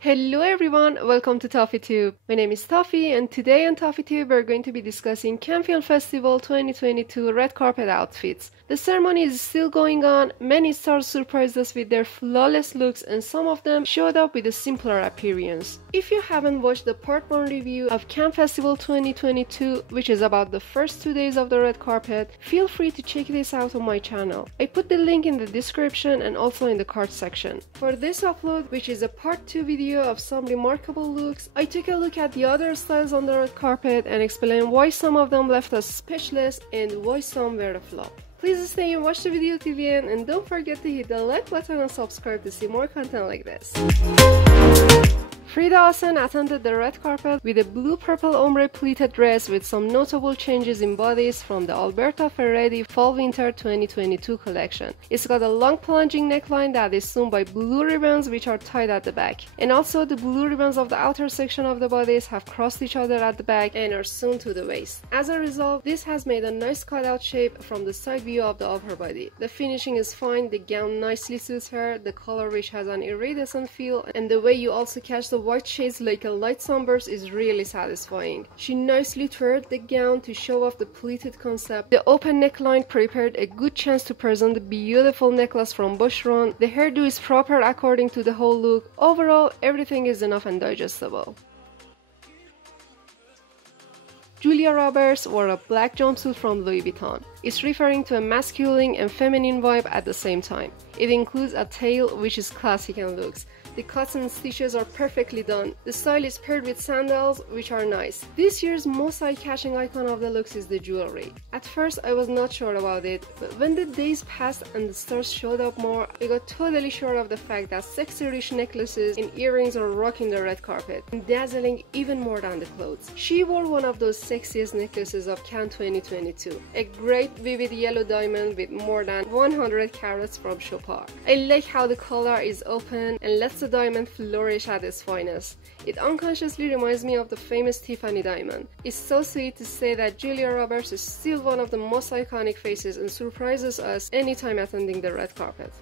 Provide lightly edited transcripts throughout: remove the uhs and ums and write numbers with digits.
Hello everyone, welcome to ToffeeTube. My name is Toffee and today on ToffeeTube we're going to be discussing Cannes Film Festival 2022 red carpet outfits. The ceremony is still going on, many stars surprised us with their flawless looks and some of them showed up with a simpler appearance. If you haven't watched the part 1 review of Cannes Festival 2022, which is about the first 2 days of the red carpet, feel free to check this out on my channel. I put the link in the description and also in the card section. For this upload, which is a part 2 video of some remarkable looks, I took a look at the other styles on the red carpet and explained why some of them left us speechless and why some were a flop. Please stay and watch the video till the end and don't forget to hit the like button and subscribe to see more content like this. Frida Asen attended the red carpet with a blue-purple ombre pleated dress with some notable changes in bodice from the Alberta Ferretti Fall-Winter 2022 collection. It's got a long plunging neckline that is sewn by blue ribbons which are tied at the back. And also the blue ribbons of the outer section of the bodice have crossed each other at the back and are sewn to the waist. As a result, this has made a nice cutout shape from the side view of the upper body. The finishing is fine, the gown nicely suits her, the color which has an iridescent feel, and the way you also catch the white shades like a light sunburst is really satisfying. She nicely tailored the gown to show off the pleated concept. The open neckline prepared a good chance to present the beautiful necklace from Boucheron. The hairdo is proper according to the whole look. Overall, everything is enough and digestible. Julia Roberts wore a black jumpsuit from Louis Vuitton. It's referring to a masculine and feminine vibe at the same time. It includes a tail which is classic and looks. The cuts and stitches are perfectly done. The style is paired with sandals, which are nice. This year's most eye-catching icon of the looks is the jewelry. At first, I was not sure about it, but when the days passed and the stars showed up more, I got totally sure of the fact that sexy rich necklaces and earrings are rocking the red carpet and dazzling even more than the clothes. She wore one of those sexiest necklaces of Cannes 2022, a great vivid yellow diamond with more than 100 carats from Chopard. I like how the collar is open and lets the diamond flourish at its finest. It unconsciously reminds me of the famous Tiffany diamond. It's so sweet to say that Julia Roberts is still one of the most iconic faces and surprises us anytime attending the red carpet.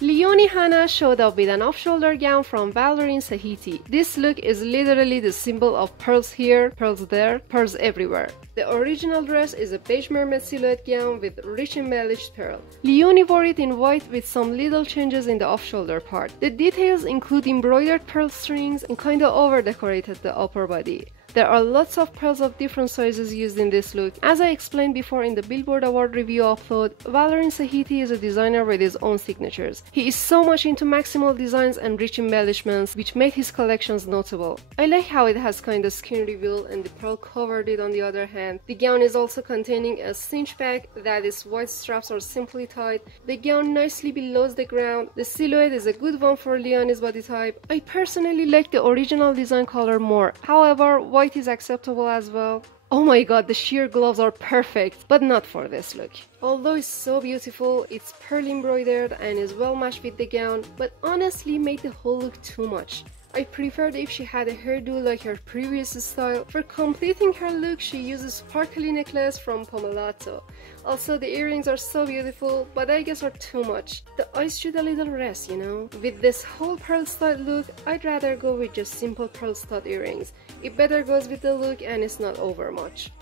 Leonie Hanna showed up with an off-shoulder gown from Valerie Sahiti. This look is literally the symbol of pearls here, pearls there, pearls everywhere. The original dress is a beige mermaid silhouette gown with rich embellished pearl. Leonie wore it in white with some little changes in the off-shoulder part. The details include embroidered pearl strings and kinda over-decorated the upper body. There are lots of pearls of different sizes used in this look. As I explained before in the Billboard Award review upload, Valerie Sahiti is a designer with his own signatures. He is so much into maximal designs and rich embellishments, which make his collections notable. I like how it has kinda skin reveal and the pearl covered it on the other hand. The gown is also containing a cinch back that its white straps are simply tied. The gown nicely belows the ground. The silhouette is a good one for Leonie's body type. I personally like the original design color more. However, white is acceptable as well. Oh my god, the sheer gloves are perfect, but not for this look. Although it's so beautiful, it's pearl embroidered and is well matched with the gown, but honestly made the whole look too much. I preferred if she had a hairdo like her previous style. For completing her look, she used a sparkly necklace from Pomellato. Also, the earrings are so beautiful, but I guess are too much. The eyes should a little rest, you know? With this whole pearl stud look, I'd rather go with just simple pearl stud earrings. It better goes with the look and it's not over much.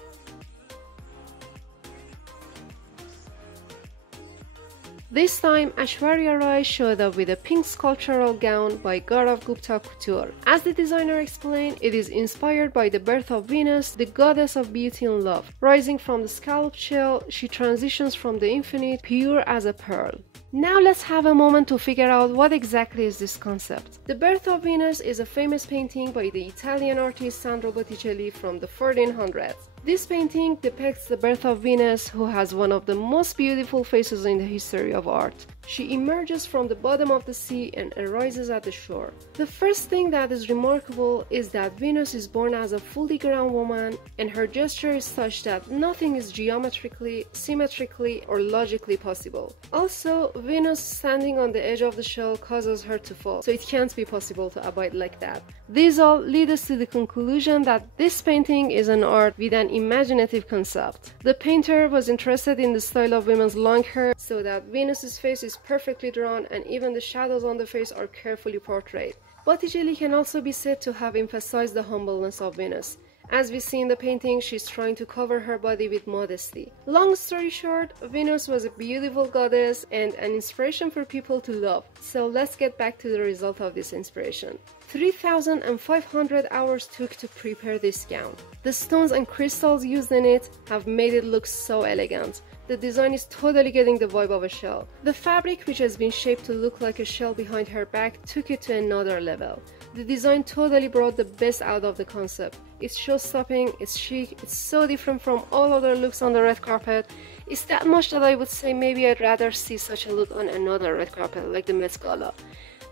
This time, Aishwarya Rai showed up with a pink sculptural gown by Gaurav Gupta Couture. As the designer explained, it is inspired by the birth of Venus, the goddess of beauty and love. Rising from the scalloped shell, she transitions from the infinite, pure as a pearl. Now let's have a moment to figure out what exactly is this concept. The Birth of Venus is a famous painting by the Italian artist Sandro Botticelli from the 1400s. This painting depicts the birth of Venus, who has one of the most beautiful faces in the history of art. She emerges from the bottom of the sea and arises at the shore. The first thing that is remarkable is that Venus is born as a fully grown woman, and her gesture is such that nothing is geometrically, symmetrically, or logically possible. Also, Venus standing on the edge of the shell causes her to fall, so it can't be possible to abide like that. These all lead us to the conclusion that this painting is an art with an imaginative concept. The painter was interested in the style of women's long hair, so that Venus's face is perfectly drawn and even the shadows on the face are carefully portrayed. Botticelli can also be said to have emphasized the humbleness of Venus. As we see in the painting, she's trying to cover her body with modesty. Long story short, Venus was a beautiful goddess and an inspiration for people to love. So let's get back to the result of this inspiration. 3,500 hours took to prepare this gown. The stones and crystals used in it have made it look so elegant. The design is totally getting the vibe of a shell. The fabric, which has been shaped to look like a shell behind her back, took it to another level. The design totally brought the best out of the concept. It's show-stopping, it's chic, it's so different from all other looks on the red carpet. It's that much that I would say maybe I'd rather see such a look on another red carpet like the Met Gala.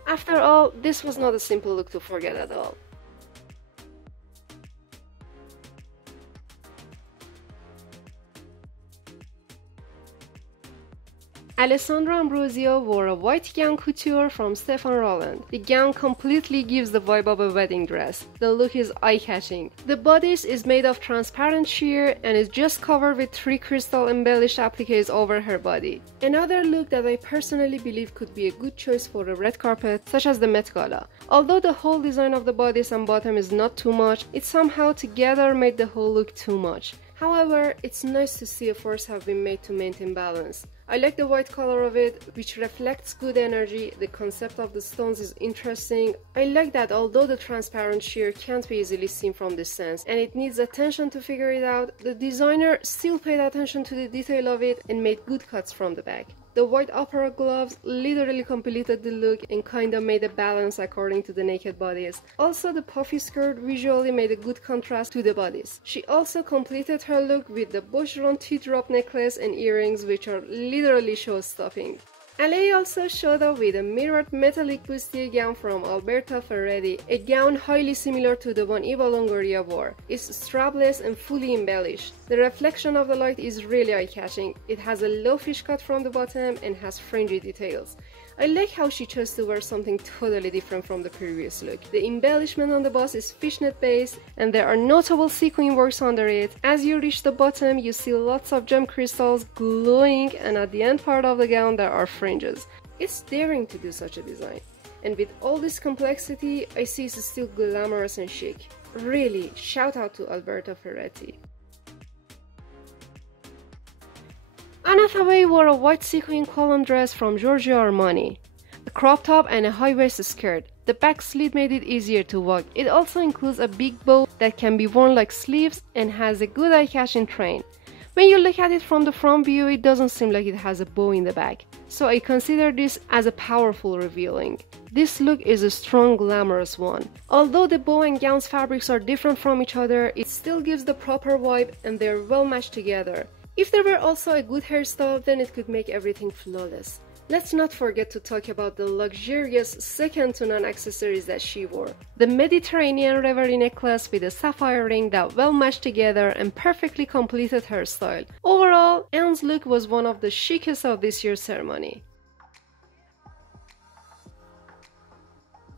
After all, this was not a simple look to forget at all. Alessandro Ambrosio wore a white gown couture from Stefan Rolland. The gown completely gives the vibe of a wedding dress. The look is eye-catching. The bodice is made of transparent sheer and is just covered with 3 crystal embellished appliques over her body. Another look that I personally believe could be a good choice for a red carpet, such as the Met Gala. Although the whole design of the bodice and bottom is not too much, it somehow together made the whole look too much. However, it's nice to see efforts have been made to maintain balance. I like the white color of it, which reflects good energy. The concept of the stones is interesting. I like that although the transparent sheer can't be easily seen from distance and it needs attention to figure it out, the designer still paid attention to the detail of it and made good cuts from the back. The white opera gloves literally completed the look and kinda made a balance according to the naked bodice. Also, the puffy skirt visually made a good contrast to the bodice. She also completed her look with the Boucheron teardrop necklace and earrings, which are literally show-stopping. Alei also showed up with a mirrored metallic bustier gown from Alberto Ferretti, a gown highly similar to the one Eva Longoria wore. It's strapless and fully embellished. The reflection of the light is really eye-catching. It has a low fish cut from the bottom and has fringy details. I like how she chose to wear something totally different from the previous look. The embellishment on the bust is fishnet based and there are notable sequin works under it. As you reach the bottom, you see lots of gem crystals glowing, and at the end part of the gown there are fringes. It's daring to do such a design. And with all this complexity, I see it's still glamorous and chic. Really, shout out to Alberto Ferretti. Anna Thabei wore a white sequin column dress from Giorgio Armani, a crop top and a high-waist skirt. The back slit made it easier to walk. It also includes a big bow that can be worn like sleeves and has a good eye-catching train. When you look at it from the front view, it doesn't seem like it has a bow in the back, so I consider this as a powerful revealing. This look is a strong, glamorous one. Although the bow and gown's fabrics are different from each other, it still gives the proper vibe and they're well matched together. If there were also a good hairstyle, then it could make everything flawless. Let's not forget to talk about the luxurious second-to-none accessories that she wore. The Mediterranean Reverie necklace with a sapphire ring that well matched together and perfectly completed her style. Overall, Anne's look was one of the chicest of this year's ceremony.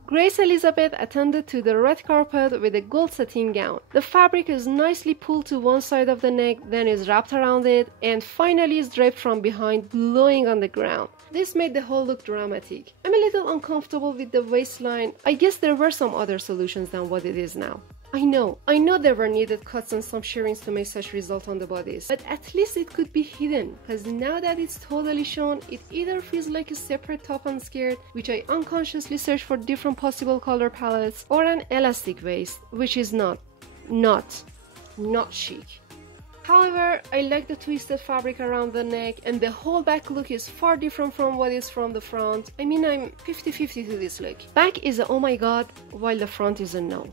Grace Elizabeth attended to the red carpet with a gold satin gown. The fabric is nicely pulled to one side of the neck, then is wrapped around it, and finally is draped from behind, glowing on the ground. This made the whole look dramatic. I'm a little uncomfortable with the waistline. I guess there were some other solutions than what it is now. I know there were needed cuts and some shearings to make such result on the bodies, but at least it could be hidden, because now that it's totally shown, it either feels like a separate top and skirt, which I unconsciously searched for different possible color palettes, or an elastic waist, which is not chic. However, I like the twisted fabric around the neck, and the whole back look is far different from what is from the front. I mean, I'm 50-50 to this look. Back is a oh my god, while the front is a no.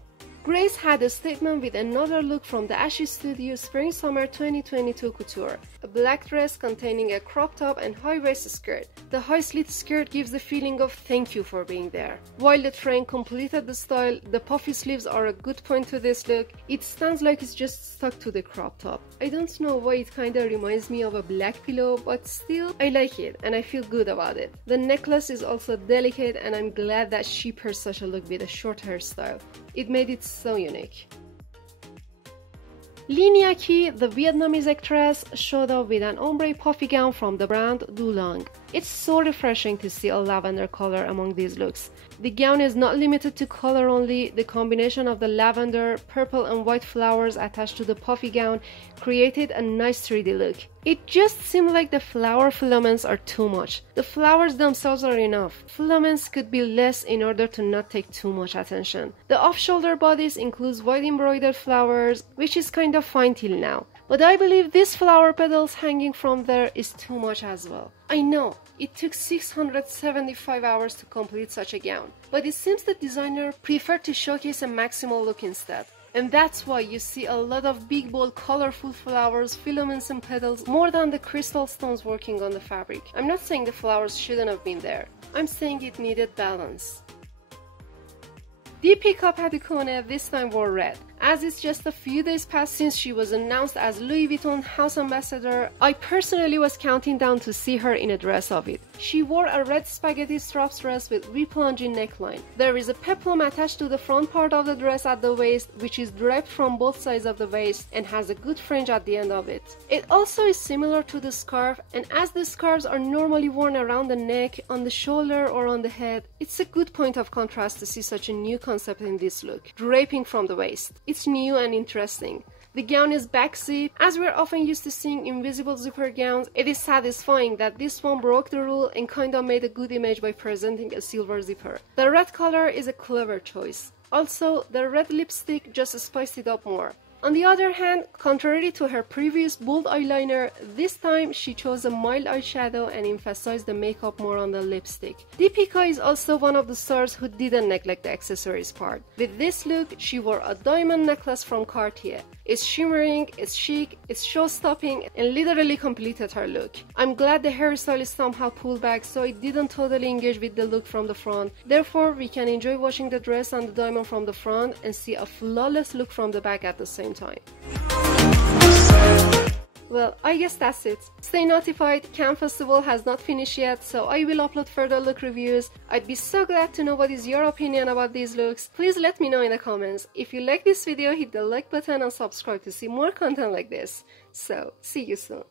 Grace had a statement with another look from the Ashy Studio Spring-Summer 2022 Couture. A black dress containing a crop top and high-waist skirt. The high-slit skirt gives the feeling of thank you for being there. While the train completed the style, the puffy sleeves are a good point to this look. It stands like it's just stuck to the crop top. I don't know why it kinda reminds me of a black pillow, but still, I like it and I feel good about it. The necklace is also delicate and I'm glad that she paired such a look with a short hairstyle. It made it so unique. Lee Nyaki, the Vietnamese actress, showed up with an ombre puffy gown from the brand Dulong. It's so refreshing to see a lavender color among these looks. The gown is not limited to color only. The combination of the lavender, purple and white flowers attached to the puffy gown created a nice 3D look. It just seemed like the flower filaments are too much. The flowers themselves are enough. Filaments could be less in order to not take too much attention. The off-shoulder bodice includes white embroidered flowers, which is kind of fine till now. But I believe these flower petals hanging from there is too much as well. I know, it took 675 hours to complete such a gown, but it seems the designer preferred to showcase a maximal look instead. And that's why you see a lot of big, bold, colorful flowers, filaments and petals more than the crystal stones working on the fabric. I'm not saying the flowers shouldn't have been there. I'm saying it needed balance. Deepika Padukone this time wore red. As it's just a few days past since she was announced as Louis Vuitton house ambassador, I personally was counting down to see her in a dress of it. She wore a red spaghetti straps dress with V-plunging neckline. There is a peplum attached to the front part of the dress at the waist, which is draped from both sides of the waist and has a good fringe at the end of it. It also is similar to the scarf, and as the scarves are normally worn around the neck, on the shoulder or on the head, it's a good point of contrast to see such a new concept in this look, draping from the waist. It's new and interesting. The gown is back zip. As we're often used to seeing invisible zipper gowns, it is satisfying that this one broke the rule and kinda made a good image by presenting a silver zipper. The red color is a clever choice. Also, the red lipstick just spiced it up more. On the other hand, contrary to her previous bold eyeliner, this time she chose a mild eyeshadow and emphasized the makeup more on the lipstick. Deepika is also one of the stars who didn't neglect the accessories part. With this look, she wore a diamond necklace from Cartier. It's shimmering, it's chic, it's show-stopping, and literally completed her look. I'm glad the hairstyle is somehow pulled back so it didn't totally engage with the look from the front. Therefore, we can enjoy watching the dress and the diamond from the front and see a flawless look from the back at the same time. Well, I guess that's it. Stay notified, Cannes Festival has not finished yet, so I will upload further look reviews. I'd be so glad to know what is your opinion about these looks. Please let me know in the comments. If you like this video, hit the like button and subscribe to see more content like this. So, see you soon.